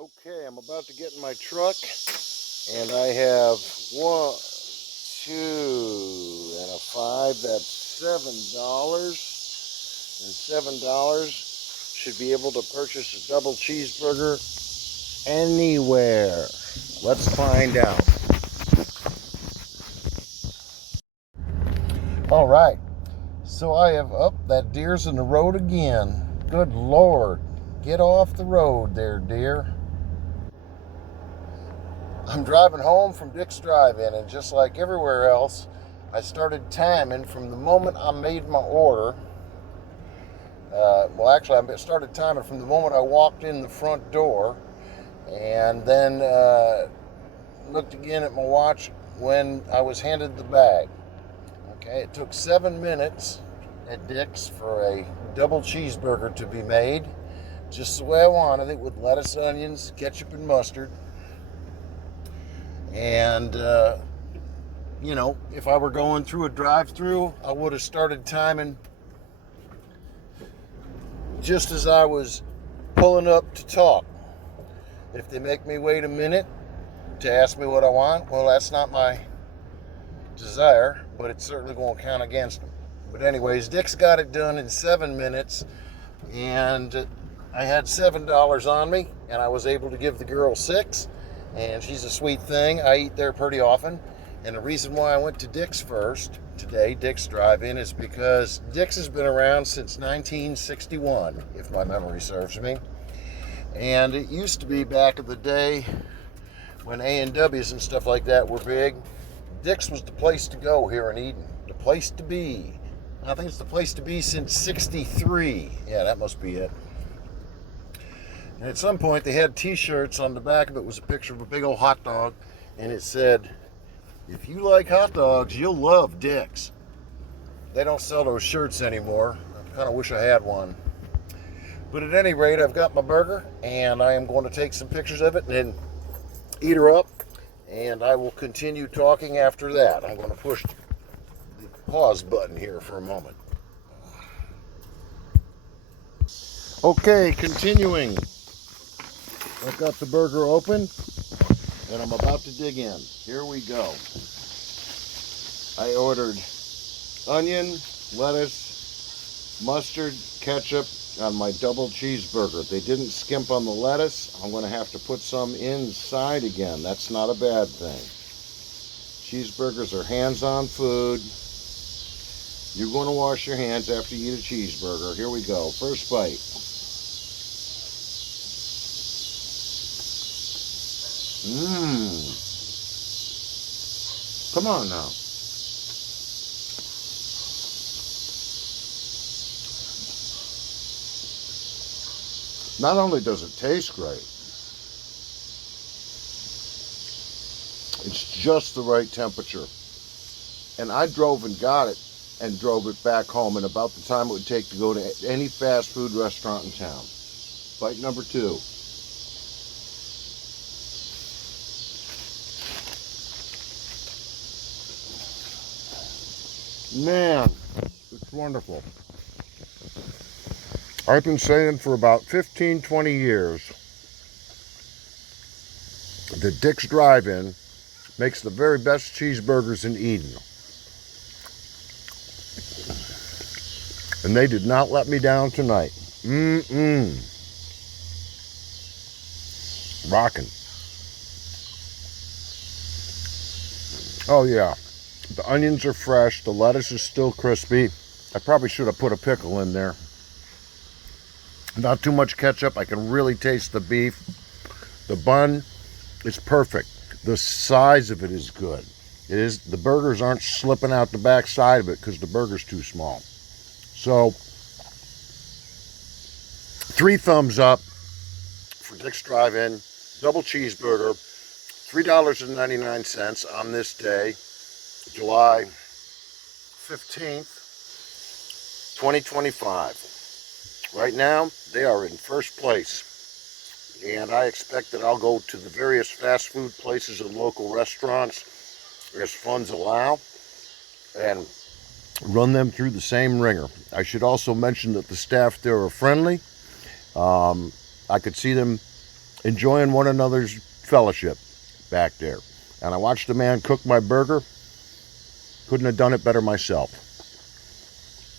Okay, I'm about to get in my truck, and I have 1, 2, and a 5. That's $7, and $7 should be able to purchase a double cheeseburger anywhere. Let's find out. All right, so I have that deer's in the road again. Good Lord, get off the road there, deer. I'm driving home from Dick's Drive-In, and just like everywhere else, I started timing from the moment I made my order. I started timing from the moment I walked in the front door, and then looked again at my watch when I was handed the bag. Okay, it took 7 minutes at Dick's for a double cheeseburger to be made, just the way I wanted it, with lettuce, onions, ketchup, and mustard. And, if I were going through a drive-through, I would have started timing just as I was pulling up to talk. If they make me wait a minute to ask me what I want, well, that's not my desire, but it's certainly going to count against them. But anyways, Dick's got it done in 7 minutes, and I had $7 on me, and I was able to give the girl $6. And she's a sweet thing. I eat there pretty often. And the reason why I went to Dick's first today, Dick's Drive-In, is because Dick's has been around since 1961, if my memory serves me. And it used to be, back in the day when A&Ws and stuff like that were big, Dick's was the place to go here in Eden. The place to be. I think it's the place to be since '63. Yeah, that must be it. And at some point, they had t-shirts. On the back of it was a picture of a big old hot dog, and it said, "If you like hot dogs, you'll love Dick's." They don't sell those shirts anymore. I kind of wish I had one. But at any rate, I've got my burger, and I am going to take some pictures of it and then eat her up, and I will continue talking after that. I'm going to push the pause button here for a moment. Okay, continuing. I've got the burger open, and I'm about to dig in. Here we go. I ordered onion, lettuce, mustard, ketchup on my double cheeseburger. They didn't skimp on the lettuce. I'm going to have to put some inside again. That's not a bad thing. Cheeseburgers are hands-on food. You're going to wash your hands after you eat a cheeseburger. Here we go. First bite. Come on now. Not only does it taste great, it's just the right temperature. And I drove and got it and drove it back home in about the time it would take to go to any fast food restaurant in town. Bite number 2. Man, it's wonderful. I've been saying for about 15, 20 years that Dick's Drive-In makes the very best cheeseburgers in Eden. And they did not let me down tonight. Rockin'. Oh yeah, the onions are fresh, the lettuce is still crispy. I probably should have put a pickle in there. Not too much ketchup. I can really taste the beef. The bun is perfect. The size of it is good. The burgers aren't slipping out the back side of it because the burger's too small. So 3 thumbs up for Dick's Drive-In double cheeseburger, $3.99 on this day, July 15th, 2025. Right now, they are in first place, and I expect that I'll go to the various fast food places and local restaurants as funds allow and run them through the same ringer. I should also mention that the staff there are friendly. I could see them enjoying one another's fellowship back there. And I watched a man cook my burger. Couldn't have done it better myself.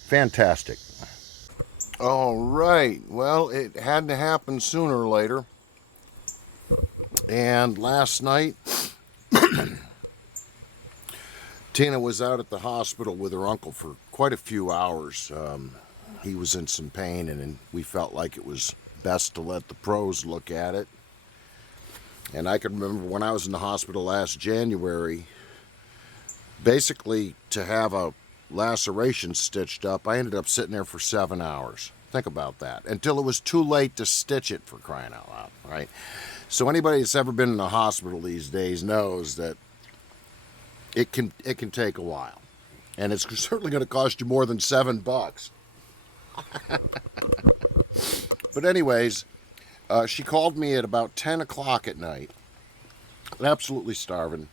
Fantastic. All right. Well, it had to happen sooner or later. And last night, Tina was out at the hospital with her uncle for quite a few hours. He was in some pain, and we felt like it was best to let the pros look at it. And I can remember when I was in the hospital last January, basically to have a laceration stitched up, I ended up sitting there for 7 hours. Think about that. Until it was too late to stitch it, for crying out loud, right? So anybody that's ever been in a hospital these days knows that it can take a while. And it's certainly going to cost you more than $7. But anyways, she called me at about 10 o'clock at night, absolutely starving,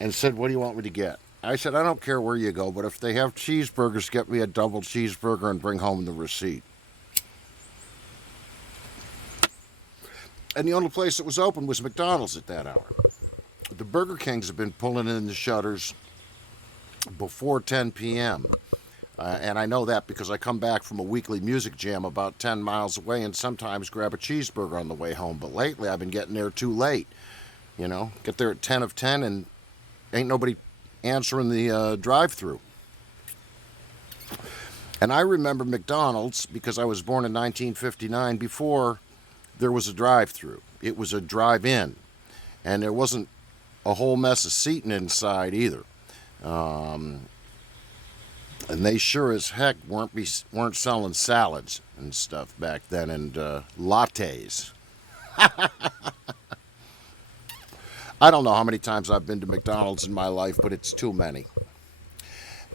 and said, "What do you want me to get?" I said, "I don't care where you go, but if they have cheeseburgers, get me a double cheeseburger and bring home the receipt." And the only place that was open was McDonald's at that hour. The Burger Kings have been pulling in the shutters before 10 p.m. And I know that because I come back from a weekly music jam about 10 miles away and sometimes grab a cheeseburger on the way home. But lately I've been getting there too late. You know, get there at 10 of 10 and ain't nobody answering the drive-through. And I remember McDonald's because I was born in 1959 before there was a drive-through. It was a drive-in. And there wasn't a whole mess of seating inside either. And they sure as heck weren't selling salads and stuff back then, and lattes. I don't know how many times I've been to McDonald's in my life, but it's too many.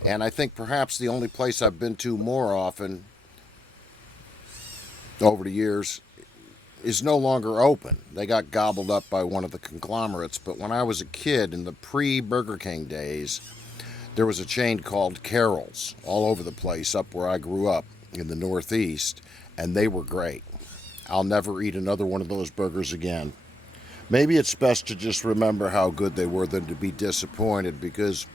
And I think perhaps the only place I've been to more often over the years is no longer open. They got gobbled up by one of the conglomerates. But when I was a kid in the pre-Burger King days, there was a chain called Carol's all over the place up where I grew up in the Northeast, and they were great. I'll never eat another one of those burgers again. Maybe it's best to just remember how good they were than to be disappointed, because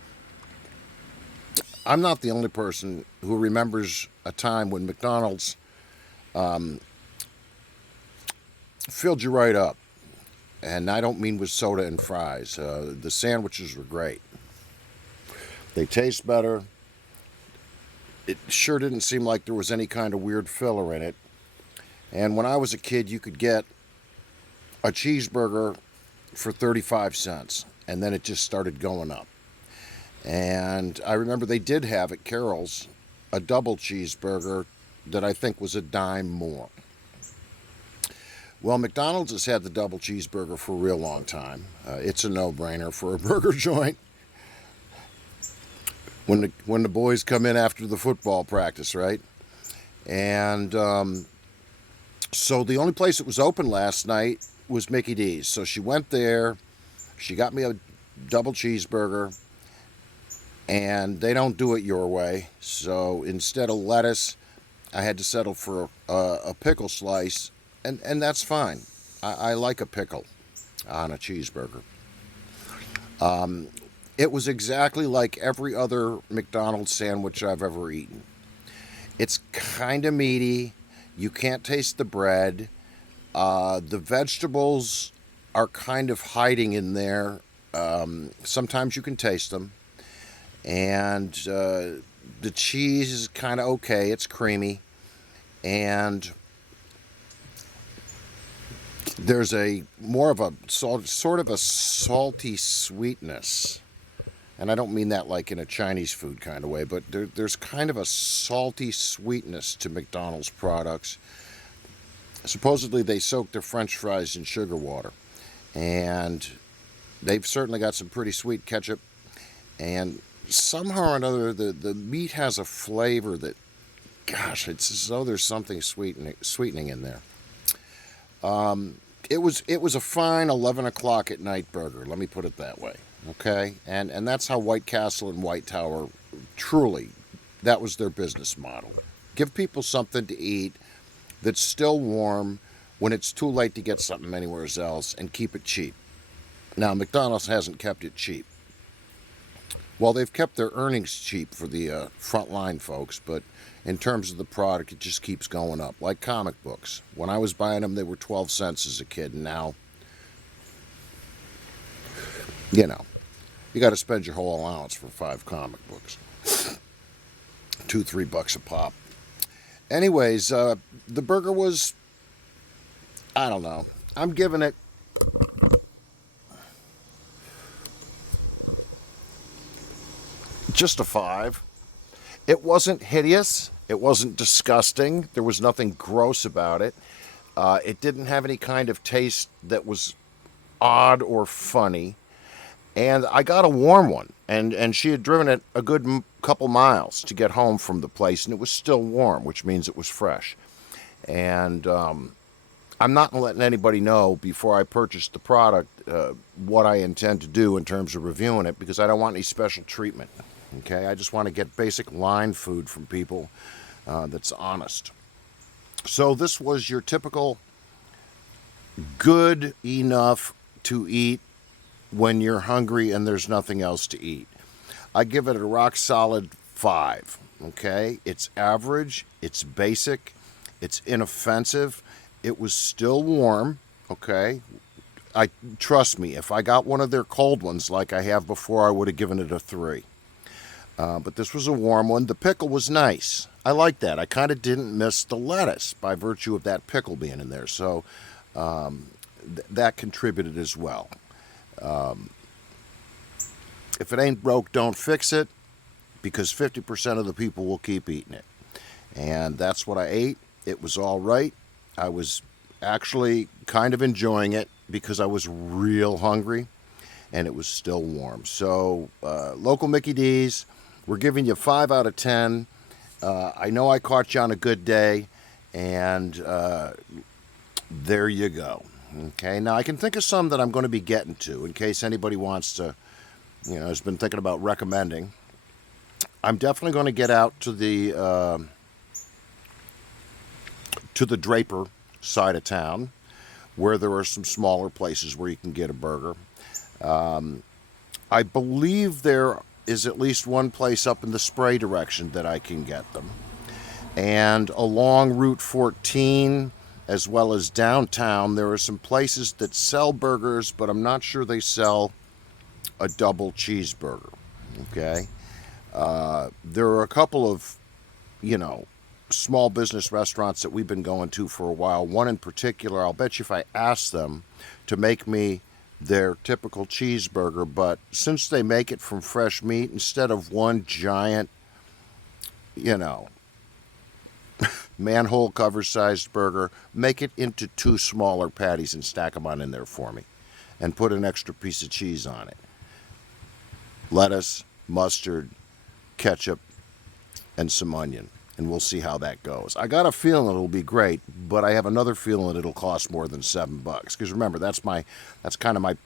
I'm not the only person who remembers a time when McDonald's filled you right up. And I don't mean with soda and fries. The sandwiches were great. They taste better. It sure didn't seem like there was any kind of weird filler in it. And when I was a kid, you could get a cheeseburger for 35 cents. And then it just started going up. And I remember they did have at Carol's a double cheeseburger that I think was a dime more. Well, McDonald's has had the double cheeseburger for a real long time. It's a no-brainer for a burger joint. When the boys come in after the football practice, right? And so the only place that was open last night was Mickey D's. So she went there, she got me a double cheeseburger, and they don't do it your way. So instead of lettuce, I had to settle for a pickle slice, and that's fine. I like a pickle on a cheeseburger. It was exactly like every other McDonald's sandwich I've ever eaten. It's kind of meaty. You can't taste the bread. The vegetables are kind of hiding in there. Sometimes you can taste them. And the cheese is kind of okay. It's creamy. And there's a more of a sort of a salty sweetness. And I don't mean that like in a Chinese food kind of way, but there's kind of a salty sweetness to McDonald's products. Supposedly they soak their French fries in sugar water. And they've certainly got some pretty sweet ketchup. And somehow or another, the meat has a flavor that, gosh, it's as though there's something sweetening in there. It was a fine 11 o'clock at night burger, let me put it that way. Okay, and that's how White Castle and White Tower, truly, that was their business model. Give people something to eat that's still warm when it's too late to get something anywhere else, and keep it cheap. Now, McDonald's hasn't kept it cheap. Well, they've kept their earnings cheap for the frontline folks, but in terms of the product, it just keeps going up. Like comic books. When I was buying them, they were 12 cents as a kid, and now, you know, you got to spend your whole allowance for 5 comic books. $2-3 a pop. Anyways, the burger was, I don't know. I'm giving it just a 5. It wasn't hideous. It wasn't disgusting. There was nothing gross about it. It didn't have any kind of taste that was odd or funny. And I got a warm one. And she had driven it a good couple miles to get home from the place, and it was still warm, which means it was fresh. And I'm not letting anybody know before I purchase the product what I intend to do in terms of reviewing it, because I don't want any special treatment. Okay, I just want to get basic line food from people that's honest. So this was your typical good enough to eat when you're hungry and there's nothing else to eat. I give it a rock solid 5. Okay, it's average, it's basic, it's inoffensive. It was still warm. Okay, trust me, if I got one of their cold ones like I have before, I would have given it a 3. But this was a warm one. The pickle was nice. I like that. I kind of didn't miss the lettuce by virtue of that pickle being in there. So that contributed as well. If it ain't broke, don't fix it, because 50% of the people will keep eating it. And that's what I ate. It was all right. I was actually kind of enjoying it because I was real hungry, and it was still warm. So local Mickey D's, we're giving you 5 out of 10. I know I caught you on a good day, and there you go. Okay, now I can think of some that I'm going to be getting to in case anybody wants to, has been thinking about recommending. I'm definitely going to get out to the Draper side of town, where there are some smaller places where you can get a burger. I believe there is at least one place up in the Spray direction that I can get them. And along Route 14, as well as downtown, there are some places that sell burgers, but I'm not sure they sell a double cheeseburger. Okay? There are a couple of, small business restaurants that we've been going to for a while. One in particular, I'll bet you if I asked them to make me their typical cheeseburger, but since they make it from fresh meat, instead of one giant, manhole cover sized burger, make it into 2 smaller patties and stack them on in there for me, and put an extra piece of cheese on it. Lettuce, mustard, ketchup, and some onion. And we'll see how that goes. I got a feeling it'll be great, but I have another feeling it'll cost more than $7. Because remember, that's kind of my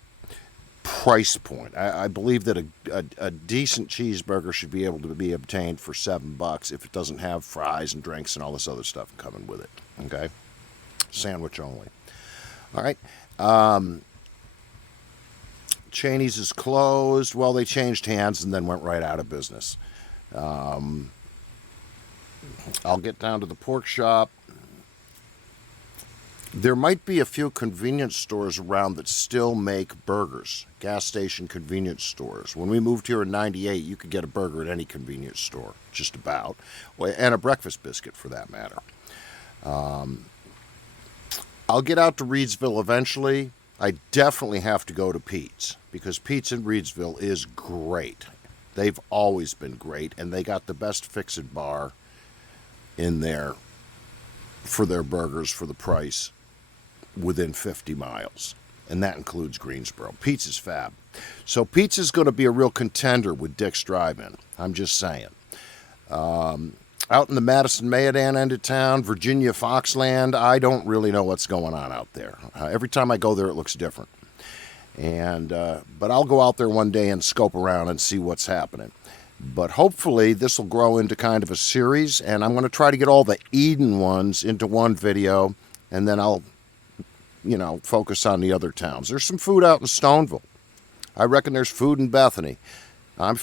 price point. I believe that a decent cheeseburger should be able to be obtained for $7 if it doesn't have fries and drinks and all this other stuff coming with it. Okay, sandwich only. All right. Cheney's is closed. Well, they changed hands and then went right out of business. I'll get down to the pork shop. There might be a few convenience stores around that still make burgers. Gas station convenience stores. When we moved here in '98, you could get a burger at any convenience store, just about. And a breakfast biscuit, for that matter. I'll get out to Reedsville eventually. I definitely have to go to Pete's, because Pete's in Reedsville is great. They've always been great, and they got the best fix-it bar in there for their burgers for the price within 50 miles. And that includes Greensboro. Pete's is fab. So Pete's is going to be a real contender with Dick's Drive-In. I'm just saying. Out in the Madison-Mayodan end of town, Virginia Foxland, I don't really know what's going on out there. Every time I go there, it looks different. But I'll go out there one day and scope around and see what's happening. But hopefully this will grow into kind of a series, and I'm going to try to get all the Eden ones into one video, and then I'll focus on the other towns. There's some food out in Stoneville. I reckon there's food in Bethany. I'm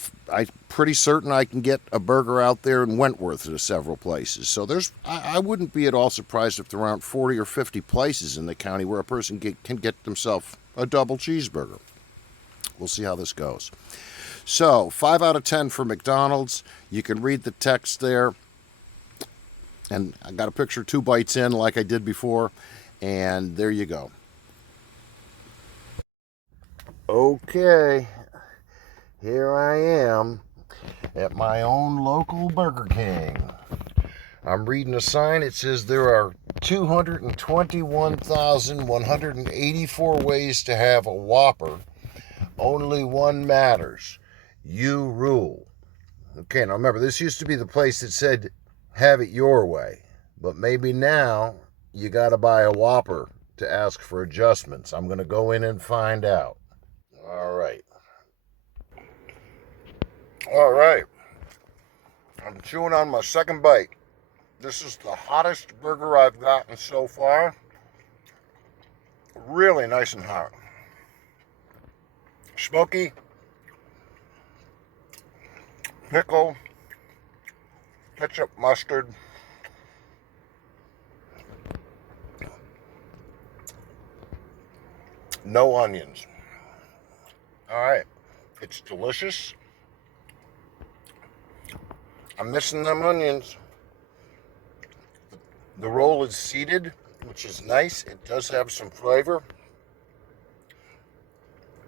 pretty certain I can get a burger out there in Wentworth to several places. So I wouldn't be at all surprised if there aren't 40 or 50 places in the county where a person can get themselves a double cheeseburger. We'll see how this goes. So 5 out of 10 for McDonald's. You can read the text there. And I got a picture 2 bites in like I did before. And there you go. Okay. Here I am at my own local Burger King. I'm reading a sign. It says there are 221,184 ways to have a Whopper. Only one matters. You rule. Okay, now remember, this used to be the place that said, have it your way. But maybe now you got to buy a Whopper to ask for adjustments. I'm going to go in and find out. All right. All right, I'm chewing on my second bite. This is the hottest burger I've gotten so far. Really nice and hot. Smoky, pickle, ketchup, mustard. No onions. All right, it's delicious. I'm missing them onions. The roll is seeded, which is nice. It does have some flavor.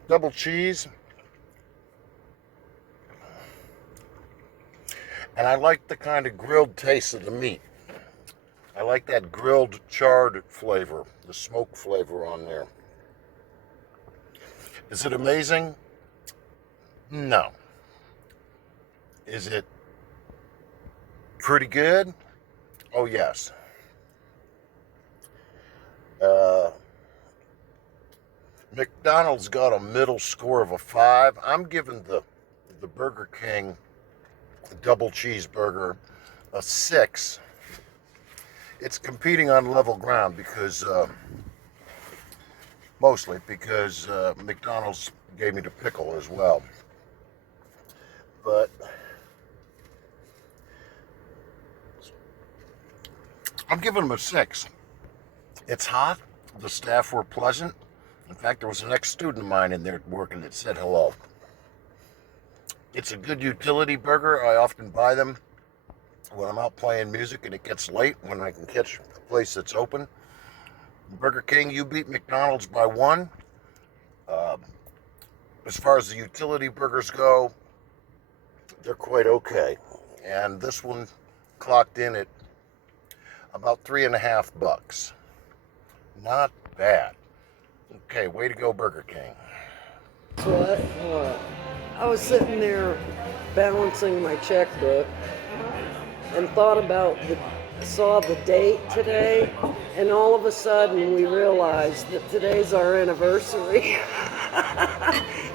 Double cheese. And I like the kind of grilled taste of the meat. I like that grilled charred flavor, the smoke flavor on there. Is it amazing? No. Is it pretty good? Oh, yes. McDonald's got a middle score of a 5. I'm giving the Burger King double cheeseburger a 6. It's competing on level ground because mostly because McDonald's gave me the pickle as well. But I'm giving them a 6. It's hot. The staff were pleasant. In fact, there was an ex-student of mine in there working that said hello. It's a good utility burger. I often buy them when I'm out playing music and it gets late, when I can catch a place that's open. Burger King, you beat McDonald's by 1. As far as the utility burgers go, they're quite okay. And this one clocked in at about $3.50. Not bad. Okay, way to go, Burger King. What? I was sitting there balancing my checkbook and thought about saw the date today, and all of a sudden we realized that today's our anniversary.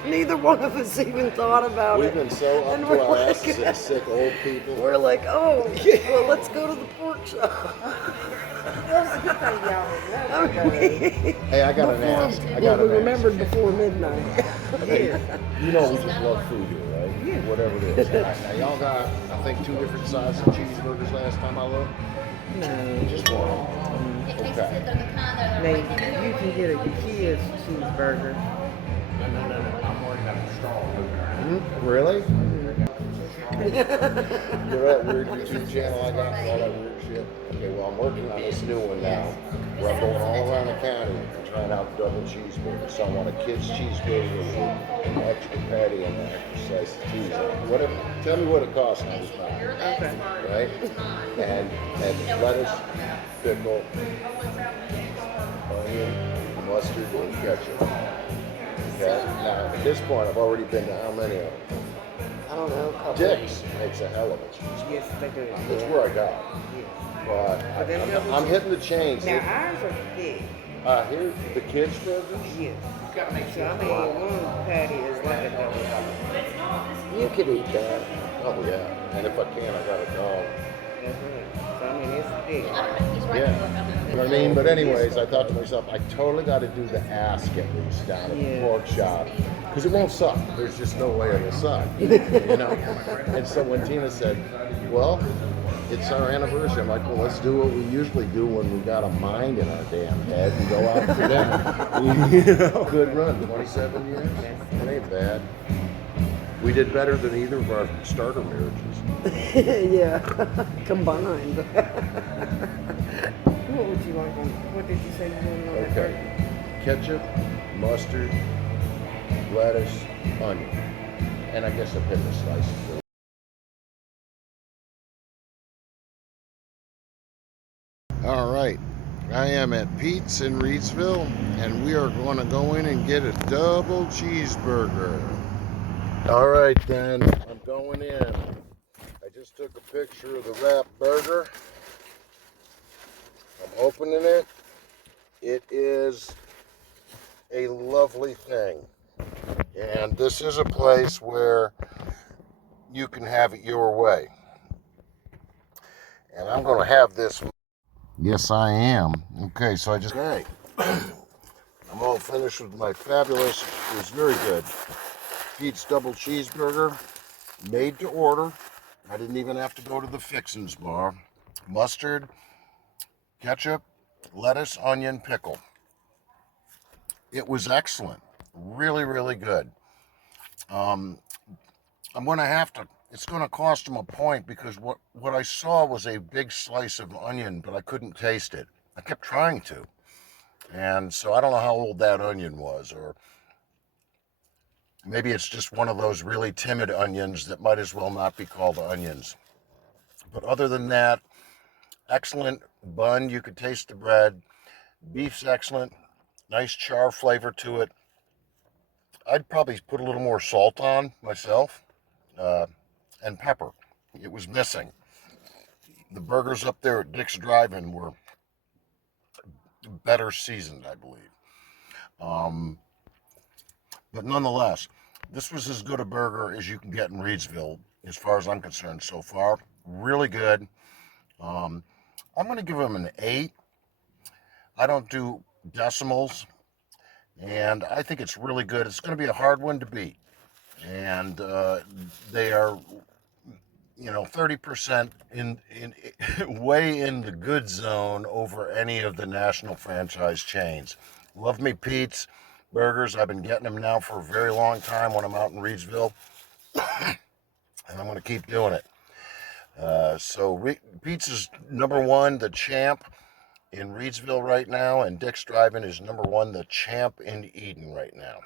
Neither one of us even thought about We've it. been so up to our asses as sick old people. We're like, oh, well, let's go to the pork shop. Hey, I got an ask. We remembered before midnight. Hey, you know we just love food here, right? Yeah. Whatever it is. Now, y'all got, I think, 2 different sizes of cheeseburgers last time I looked? No. Just one. Okay. Now, you can get a kids cheeseburger. No. I'm worried about the straw moving around. Really? You're that weird YouTube channel I got and all that weird shit? Okay, well, I'm working on this new one now where I'm going all around the county and trying out double cheeseburgers. So I want a kid's cheeseburger with an extra patty and an extra slice of cheese. Whatever. Tell me what it costs on this pound. Okay. Right? And lettuce, pickle, onion, mustard, and ketchup. Okay? Now, at this point, I've already been to how many of them? I don't know. Dick's makes a hell of a cheese. Yes, they do. That's where I got it. But I'm hitting the chains. Now, ours are big. Here's the kids' burgers. Yes. So, I mean, one patty is like a double. You could eat that. Oh, yeah. And if I can, I got a dog. That's right. So, I mean, it's big. Yeah. know what I mean? But anyways, I thought to myself, I totally got to do the ask at least down at the pork shop, because it won't suck. There's just no way it'll suck, you know. And so when Tina said, "Well, it's our anniversary," I'm like, "Well, let's do what we usually do when we got a mind in our damn head and go out for dinner." You know? Good run, 27 years. It ain't bad. We did better than either of our starter marriages. Yeah, combined. What would you like on? What did you say you wanted on that burger? Okay. Ketchup, mustard, lettuce, onion, and I guess a pickle slice. All right, I am at Pete's in Reedsville, and we are going to go in and get a double cheeseburger. All right, then, I'm going in. I just took a picture of the wrapped burger. I'm opening it. It is a lovely thing. And this is a place where you can have it your way. And I'm going to have this. Yes, I am. Okay, so okay. I'm all finished with my fabulous, it was very good, Pete's double cheeseburger, made to order. I didn't even have to go to the fixins bar. Mustard, ketchup, lettuce, onion, pickle. It was excellent. Really, really good. I'm going to have to, it's going to cost them a point, because what I saw was a big slice of onion, but I couldn't taste it. I kept trying to. And so I don't know how old that onion was, or maybe it's just one of those really timid onions that might as well not be called onions. But other than that, excellent bun. You could taste the bread. Beef's excellent. Nice char flavor to it. I'd probably put a little more salt on myself, and pepper. It was missing. The burgers up there at Dick's Drive-In were better seasoned, I believe. But nonetheless, this was as good a burger as you can get in Reedsville, as far as I'm concerned so far. Really good. I'm going to give them an 8. I don't do decimals, and I think it's really good. It's going to be a hard one to beat. And they are, 30% in way in the good zone over any of the national franchise chains. Love me Pete's burgers. I've been getting them now for a very long time when I'm out in Reedsville, and I'm going to keep doing it. Pete's is number 1, the champ in Reedsville right now, and Dick's Drive-In is number 1, the champ in Eden right now.